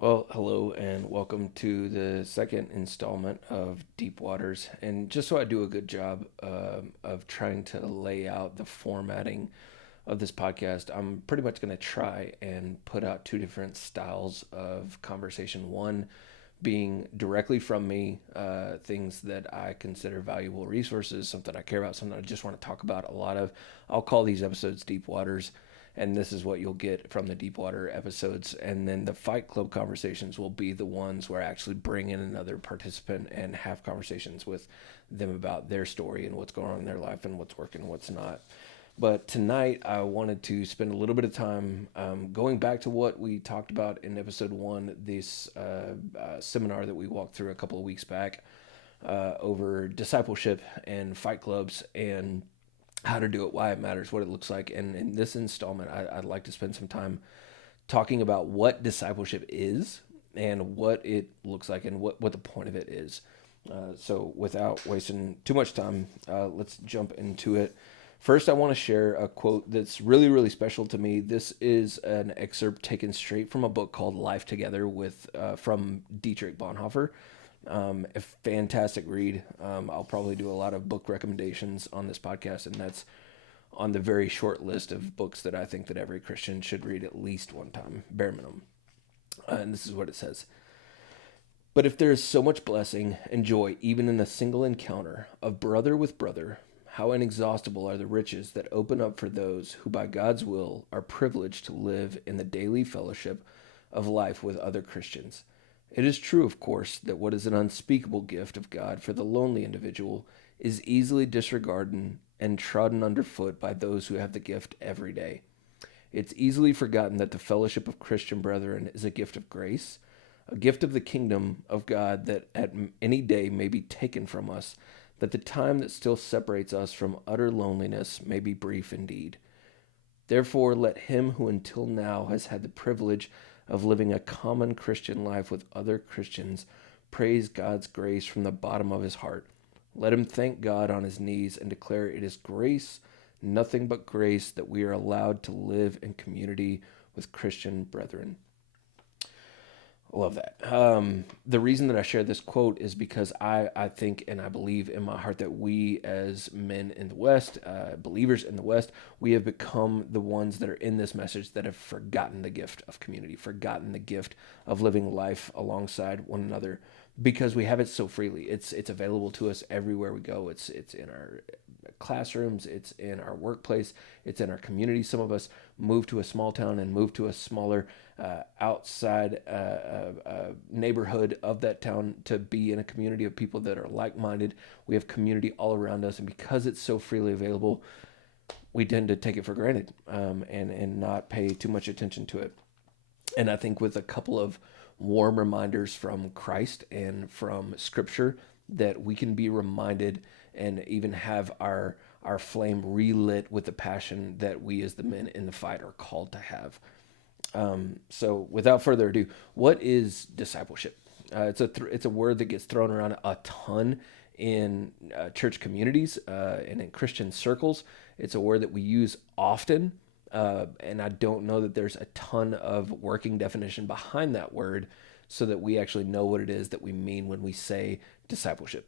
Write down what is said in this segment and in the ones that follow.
Well, hello and welcome to the second installment of Deep Waters. And just so I do a good job of trying to lay out the formatting of this podcast, I'm pretty much going to try and put out two different styles of conversation. One being directly from me, things that I consider valuable resources, something I care about, something I just want to talk about a lot of. I'll call these episodes Deep Waters, and this is what you'll get from the Deepwater episodes. And then the Fight Club conversations will be the ones where I actually bring in another participant and have conversations with them about their story and what's going on in their life and what's working and what's not. But tonight, I wanted to spend a little bit of time going back to what we talked about in episode one, this seminar that we walked through a couple of weeks back over discipleship and fight clubs and how to do it, why it matters, what it looks like. And in this installment, I'd like to spend some time talking about what discipleship is and what it looks like and what the point of it is. So without wasting too much time, let's jump into it. First, I want to share a quote that's really, really special to me. This is an excerpt taken straight from a book called Life Together with from Dietrich Bonhoeffer. A fantastic read. I'll probably do a lot of book recommendations on this podcast, and that's on the very short list of books that I think that every Christian should read at least one time, bare minimum. And this is what it says. But if there is so much blessing and joy even in a single encounter of brother with brother, how inexhaustible are the riches that open up for those who by God's will are privileged to live in the daily fellowship of life with other Christians. It is true, of course, that what is an unspeakable gift of God for the lonely individual is easily disregarded and trodden underfoot by those who have the gift every day. It's easily forgotten that the fellowship of Christian brethren is a gift of grace, a gift of the kingdom of God that at any day may be taken from us, that the time that still separates us from utter loneliness may be brief indeed. Therefore, let him who until now has had the privilege of living a common Christian life with other Christians praise God's grace from the bottom of his heart. Let him thank God on his knees and declare it is grace, nothing but grace, that we are allowed to live in community with Christian brethren. I love that. The reason that I share this quote is because I think and I believe in my heart that we as men in the West, believers in the West, we have become the ones that are in this message that have forgotten the gift of community, forgotten the gift of living life alongside one another because we have it so freely. It's available to us everywhere we go. It's in our classrooms, it's in our workplace, it's in our community. Some of us move to a small town and move to a smaller outside neighborhood of that town to be in a community of people that are like-minded. We have community all around us, and because it's so freely available, we tend to take it for granted and not pay too much attention to it. And I think with a couple of warm reminders from Christ and from Scripture that we can be reminded and even have our flame relit with the passion that we as the men in the fight are called to have. So without further ado, what is discipleship? It's a word that gets thrown around a ton in church communities and in Christian circles. It's a word that we use often, and I don't know that there's a ton of working definition behind that word so that we actually know what it is that we mean when we say discipleship.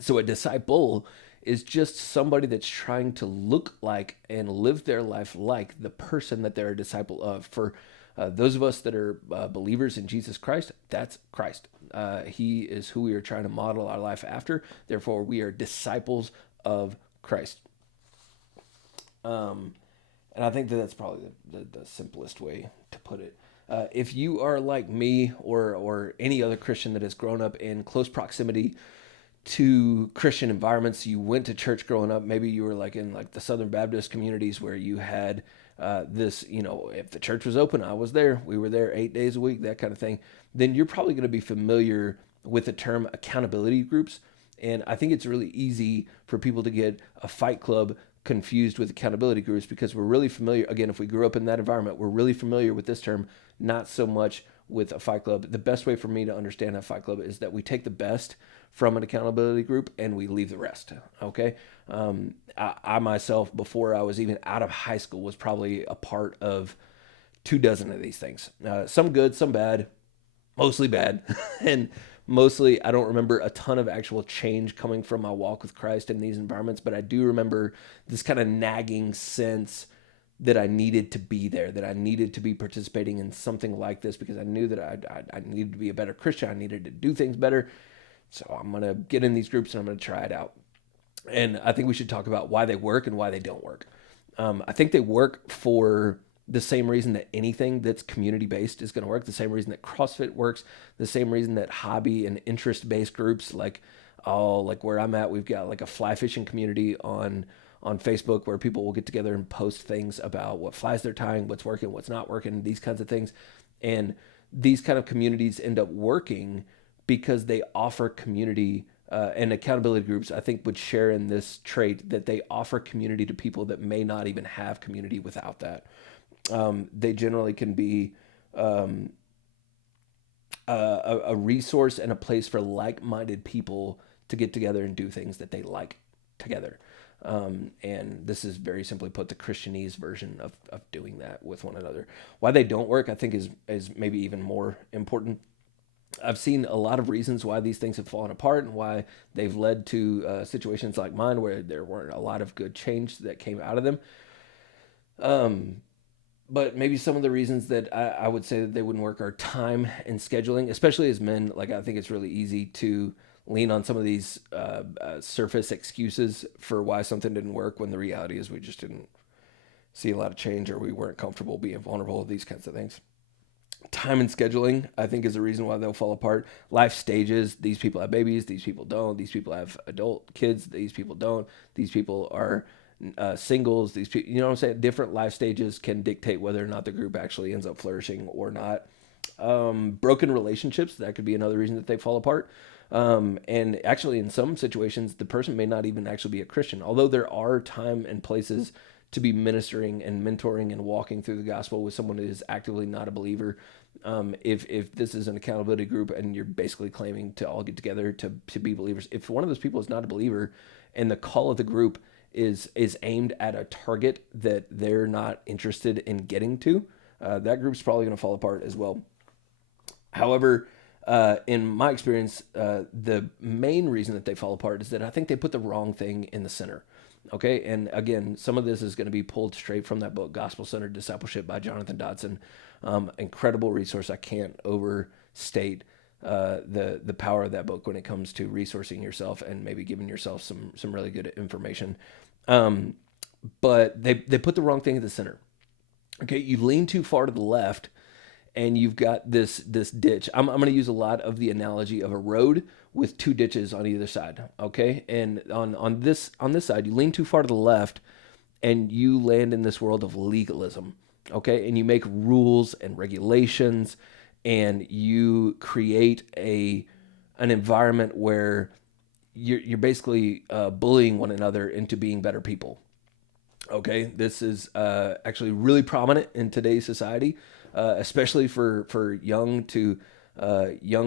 So a disciple is just somebody that's trying to look like and live their life like the person that they're a disciple of. For those of us that are believers in Jesus Christ, that's Christ. He is who we are trying to model our life after. Therefore, we are disciples of Christ. And I think that that's probably the simplest way to put it. If you are like me or any other Christian that has grown up in close proximity to Christian environments, you went to church growing up, maybe you were like in like the Southern Baptist communities where you had this, if the church was open, I was there. We were there 8 days a week, that kind of thing. Then you're probably going to be familiar with the term accountability groups. And I think it's really easy for people to get a fight club confused with accountability groups because we're really familiar. Again, if we grew up in that environment, we're really familiar with this term, not so much with a fight club. The best way for me to understand a fight club is that we take the best from an accountability group and we leave the rest. Okay. I myself, before I was even out of high school, was probably a part of 24 of these things. Some good, some bad. mostly bad. And mostly, I don't remember a ton of actual change coming from my walk with Christ in these environments, but I do remember this kind of nagging sense that I needed to be there, that I needed to be participating in something like this because I knew that I needed to be a better Christian. I needed to do things better. So I'm going to get in these groups and I'm going to try it out. And I think we should talk about why they work and why they don't work. I think they work for the same reason that anything that's community based is going to work, the same reason that CrossFit works, the same reason that hobby and interest based groups like where I'm at, we've got like a fly fishing community on Facebook where people will get together and post things about what flies they're tying, what's working, what's not working, these kinds of things. And these kind of communities end up working because they offer community and accountability groups, I think, would share in this trait that they offer community to people that may not even have community without that. They generally can be a resource and a place for like-minded people to get together and do things that they like together. And this is very simply put the Christianese version of doing that with one another. Why they don't work, I think, is maybe even more important. I've seen a lot of reasons why these things have fallen apart and why they've led to situations like mine where there weren't a lot of good change that came out of them. But maybe some of the reasons that I would say that they wouldn't work are time and scheduling, especially as men. Like, I think it's really easy to lean on some of these surface excuses for why something didn't work when the reality is we just didn't see a lot of change or we weren't comfortable being vulnerable, these kinds of things. Time and scheduling, I think, is the reason why they'll fall apart. Life stages, these people have babies, these people don't. These people have adult kids, these people don't. These people are singles, these people, you know what I'm saying? Different life stages can dictate whether or not the group actually ends up flourishing or not. Broken relationships, that could be another reason that they fall apart. And actually, in some situations, the person may not even actually be a Christian, although there are time and places to be ministering and mentoring and walking through the gospel with someone who is actively not a believer. If this is an accountability group and you're basically claiming to all get together to be believers, if one of those people is not a believer and the call of the group is aimed at a target that they're not interested in getting to, that group's probably going to fall apart as well. However, in my experience, the main reason that they fall apart is that I think they put the wrong thing in the center. Okay, and again, some of this is going to be pulled straight from that book, Gospel Centered Discipleship by Jonathan Dodson. Incredible resource. I can't overstate the power of that book when it comes to resourcing yourself and maybe giving yourself some really good information. But they put the wrong thing at the center. Okay, you lean too far to the left, and you've got this ditch. I'm going to use a lot of the analogy of a road with two ditches on either side. Okay, and on this side, you lean too far to the left, and you land in this world of legalism. Okay, and you make rules and regulations, and you create an environment where you're basically bullying one another into being better people. Okay, this is actually really prominent in today's society, especially for young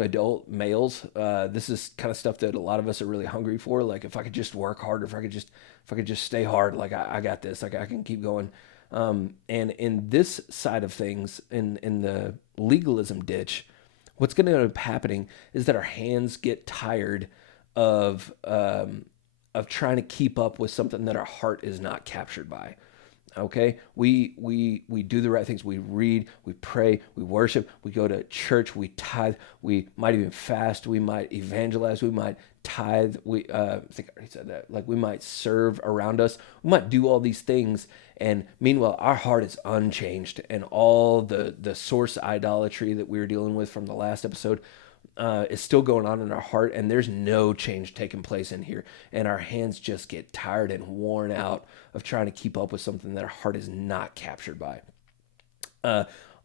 adult males. This is kind of stuff that a lot of us are really hungry for. Like, if I could just work harder, if I could just stay hard, like I got this, like I can keep going. And in this side of things, in the legalism ditch, what's going to end up happening is that our hands get tired of trying to keep up with something that our heart is not captured by. Okay, we do the right things. We read, we pray, we worship, we go to church, we tithe, we might even fast, we might evangelize, we might tithe. I think I already said that. Like, we might serve around us, we might do all these things, and meanwhile our heart is unchanged, and all the source idolatry that we were dealing with from the last episode is still going on in our heart, and there's no change taking place in here, and our hands just get tired and worn out of trying to keep up with something that our heart is not captured by.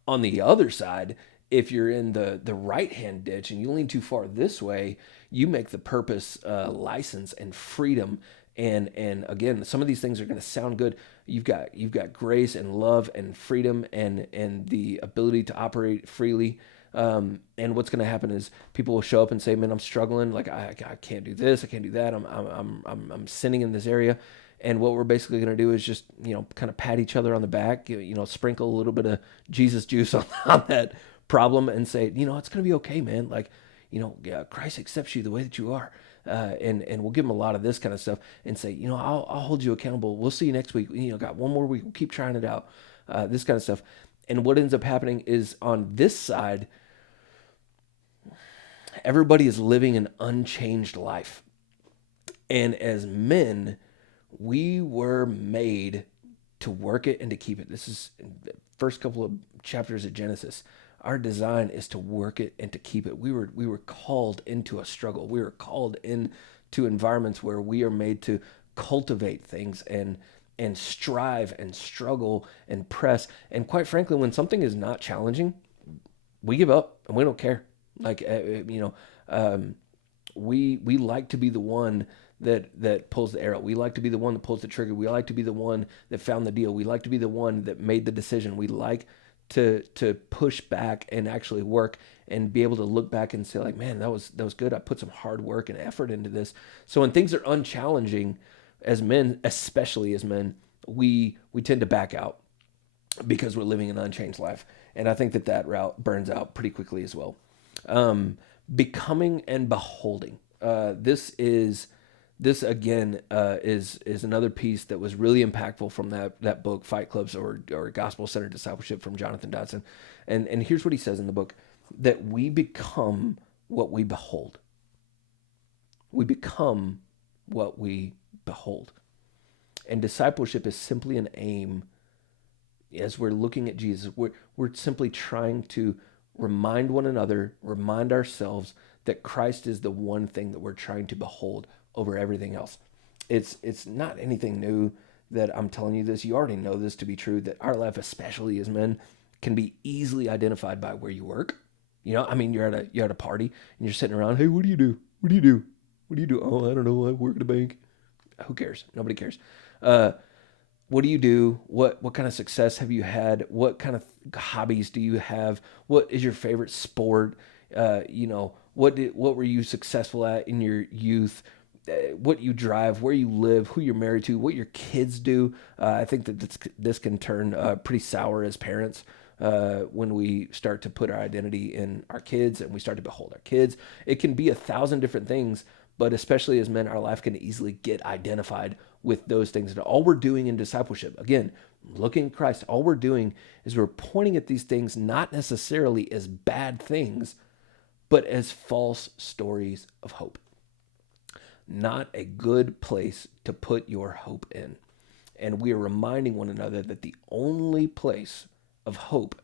On the other side, if you're in the right hand ditch and you lean too far this way, you make the purpose license and freedom. And again, some of these things are going to sound good. You've got grace and love and freedom and the ability to operate freely. And what's going to happen is people will show up and say, "Man, I'm struggling. Like, I can't do this. I can't do that. I'm sinning in this area." And what we're basically going to do is just, kind of pat each other on the back, sprinkle a little bit of Jesus juice on that problem and say, it's going to be okay, man. Like, yeah, Christ accepts you the way that you are. And we'll give them a lot of this kind of stuff and say, I'll hold you accountable. We'll see you next week. Got one more week. We'll keep trying it out. This kind of stuff. And what ends up happening is on this side, everybody is living an unchanged life. And as men, we were made to work it and to keep it. This is the first couple of chapters of Genesis. Our design is to work it and to keep it. We were called into a struggle. We were called into environments where we are made to cultivate things and strive and struggle and press. And quite frankly, when something is not challenging, we give up and we don't care. Like we like to be the one that pulls the arrow. We like to be the one that pulls the trigger. We like to be the one that found the deal. We like to be the one that made the decision. We like to push back and actually work and be able to look back and say like, man, that was good. I put some hard work and effort into this. So when things are unchallenging, as men, especially as men, we tend to back out because we're living an unchanged life. And I think that route burns out pretty quickly as well. Becoming and beholding. This again is another piece that was really impactful from that book, Fight Clubs or Gospel Centered Discipleship from Jonathan Dodson. And here's what he says in the book, that we become what we behold. We become what we behold. And discipleship is simply an aim. As we're looking at Jesus, we're simply trying to remind one another, remind ourselves that Christ is the one thing that we're trying to behold over everything else. It's not anything new that I'm telling you this. You already know this to be true, that our life, especially as men, can be easily identified by where you work. You're at a party and you're sitting around, hey, what do you do? What do you do? What do you do? Oh, I don't know. I work at a bank. Who cares? Nobody cares. What do you do? What kind of success have you had? What kind of hobbies do you have? What is your favorite sport? What were you successful at in your youth? What you drive, where you live, who you're married to, what your kids do. I think that this can turn pretty sour as parents when we start to put our identity in our kids and we start to behold our kids. It can be 1,000 different things, but especially as men, our life can easily get identified with those things. And all we're doing in discipleship, again, looking at Christ, all we're doing is we're pointing at these things not necessarily as bad things, but as false stories of hope. Not a good place to put your hope in. And we are reminding one another that the only place of hope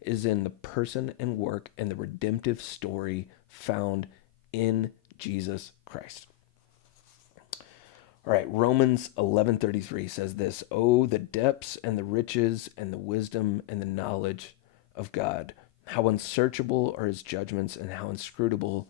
is in the person and work and the redemptive story found in Jesus Christ. All right, Romans 11:33 says this, "Oh, the depths and the riches and the wisdom and the knowledge of God. How unsearchable are his judgments and how inscrutable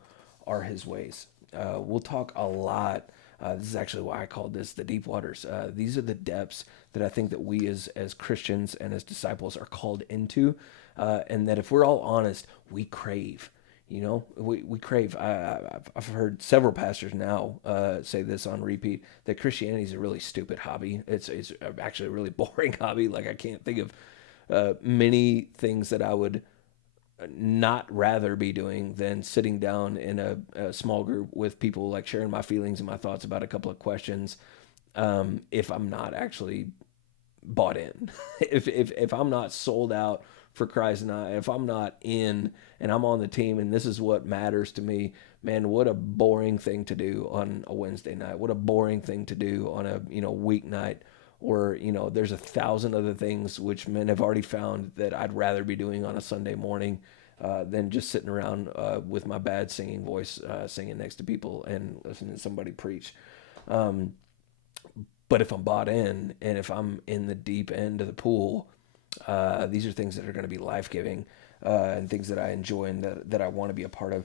are his ways." We'll talk a lot. This is actually why I called this the deep waters. These are the depths that I think that we as Christians and as disciples are called into, and that if we're all honest, we crave. We crave. I've heard several pastors now say this on repeat, that Christianity is a really stupid hobby. It's actually a really boring hobby. Like, I can't think of many things that I would not rather be doing than sitting down in a small group with people, like sharing my feelings and my thoughts about a couple of questions. If I'm not actually bought in, if I'm not sold out for Christ, and if I'm not in and I'm on the team and this is what matters to me, man, what a boring thing to do on a Wednesday night. What a boring thing to do on a weeknight. Or, there's 1,000 other things which men have already found that I'd rather be doing on a Sunday morning than just sitting around with my bad singing voice, singing next to people and listening to somebody preach. But if I'm bought in and if I'm in the deep end of the pool, these are things that are going to be life-giving and things that I enjoy and that I want to be a part of.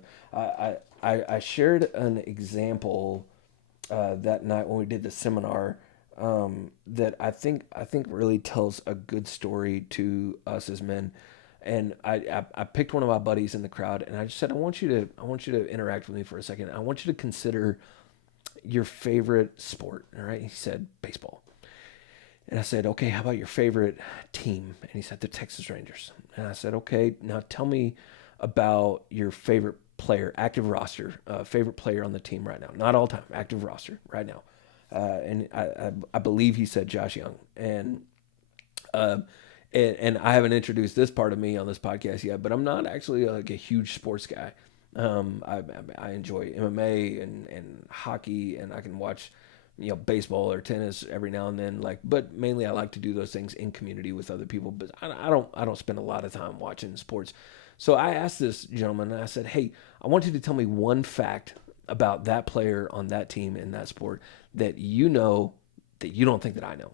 I shared an example that night when we did the seminar that I think really tells a good story to us as men. And I picked one of my buddies in the crowd, and I just said, I want you to interact with me for a second. I want you to consider your favorite sport. All right? He said baseball. And I said, okay, how about your favorite team? And he said the Texas Rangers. And I said, okay, now tell me about your favorite player, active roster, favorite player on the team right now, not all time, active roster right now. And I believe he said Josh Young. Um, and I haven't introduced this part of me on this podcast yet, but I'm not actually like a huge sports guy. I enjoy MMA and hockey, and I can watch, baseball or tennis every now and then. But mainly I like to do those things in community with other people. But I don't spend a lot of time watching sports. So I asked this gentleman, and I said, "Hey, I want you to tell me one fact about that player on that team in that sport that you know that you don't think that I know."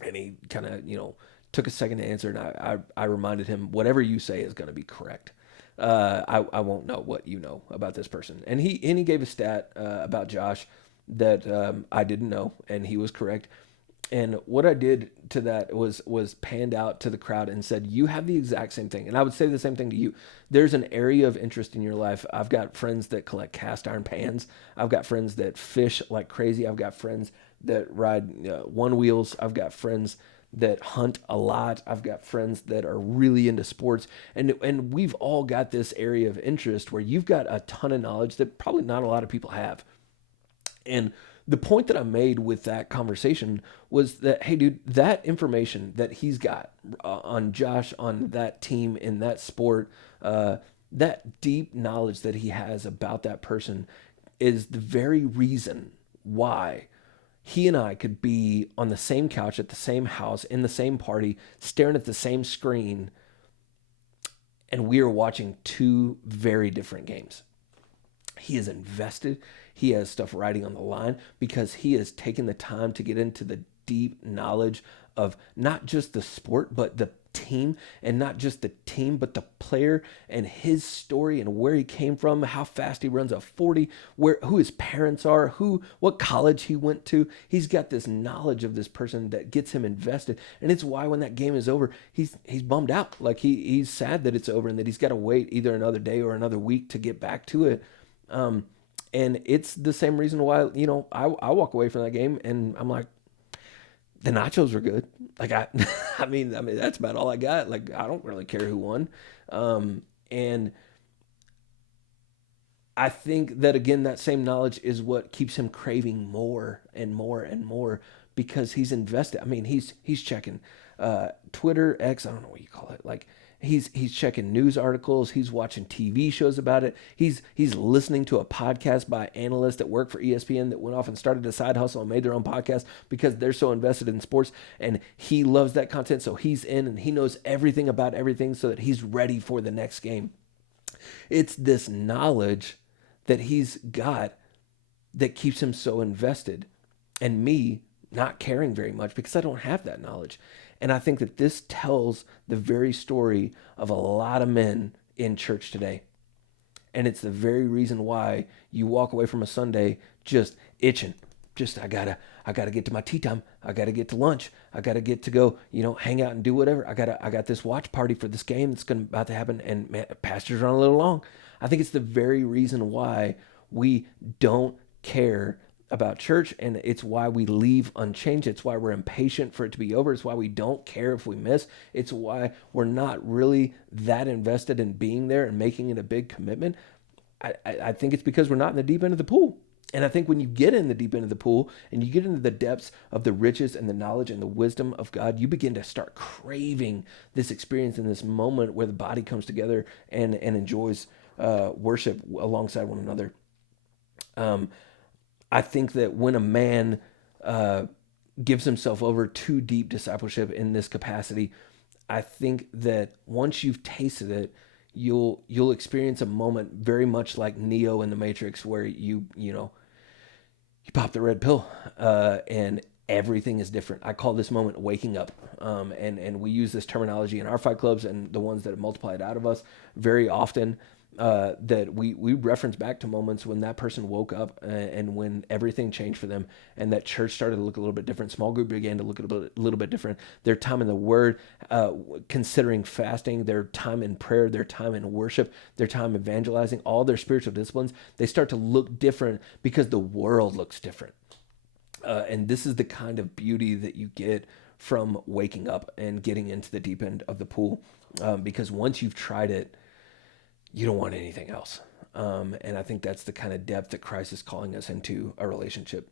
And he kind of, took a second to answer, and I reminded him, whatever you say is going to be correct. I won't know what you know about this person. And he gave a stat about Josh that I didn't know, and he was correct. And what I did to that was panned out to the crowd and said, "You have the exact same thing." And I would say the same thing to you. There's an area of interest in your life. I've got friends that collect cast iron pans. I've got friends that fish like crazy. I've got friends that ride one wheels. I've got friends that hunt a lot. I've got friends that are really into sports. And we've all got this area of interest where you've got a ton of knowledge that probably not a lot of people have. And the point that I made with that conversation was that, hey, dude, that information that he's got on Josh, on that team, in that sport, that deep knowledge that he has about that person is the very reason why he and I could be on the same couch at the same house in the same party, staring at the same screen, and we are watching two very different games. He is invested. He has stuff riding on the line because he has taken the time to get into the deep knowledge of not just the sport, but the team, and not just the team, but the player and his story and where he came from, how fast he runs a 40, who his parents are, what college he went to. He's got this knowledge of this person that gets him invested. And it's why when that game is over, he's bummed out. Like he's sad that it's over and that he's got to wait either another day or another week to get back to it. And it's the same reason why, I walk away from that game and I'm like, the nachos were good. Like I mean, that's about all I got. Like, I don't really care who won. And I think that again, that same knowledge is what keeps him craving more and more and more because he's invested. I mean, he's checking Twitter, X, I don't know what you call it. Like he's checking news articles, he's watching TV shows about it. He's listening to a podcast by analysts that work for ESPN that went off and started a side hustle and made their own podcast because they're so invested in sports and he loves that content. So he's in and he knows everything about everything so that he's ready for the next game. It's this knowledge that he's got that keeps him so invested, and me not caring very much because I don't have that knowledge. And I think that this tells the very story of a lot of men in church today. And it's the very reason why you walk away from a Sunday just itching. Just I gotta get to my tea time. I gotta get to lunch. I gotta get to go, hang out and do whatever. I got this watch party for this game that's about to happen, and man, pastors run a little long. I think it's the very reason why we don't care about church, and it's why we leave unchanged. It's why we're impatient for it to be over. It's why we don't care if we miss. It's why we're not really that invested in being there and making it a big commitment. I think it's because we're not in the deep end of the pool. And I think when you get in the deep end of the pool and you get into the depths of the riches and the knowledge and the wisdom of God, you begin to start craving this experience in this moment where the body comes together and enjoys worship alongside one another. I think that when a man gives himself over to deep discipleship in this capacity, I think that once you've tasted it, you'll experience a moment very much like Neo in the Matrix, where you pop the red pill, and everything is different. I call this moment waking up. And we use this terminology in our fight clubs and the ones that have multiplied out of us very often, that we reference back to moments when that person woke up and when everything changed for them and that church started to look a little bit different. Small group began to look a little bit different. Their time in the word, considering fasting, their time in prayer, their time in worship, their time evangelizing, all their spiritual disciplines, they start to look different because the world looks different. And this is the kind of beauty that you get from waking up and getting into the deep end of the pool. Because once you've tried it, you don't want anything else. And I think that's the kind of depth that Christ is calling us into a relationship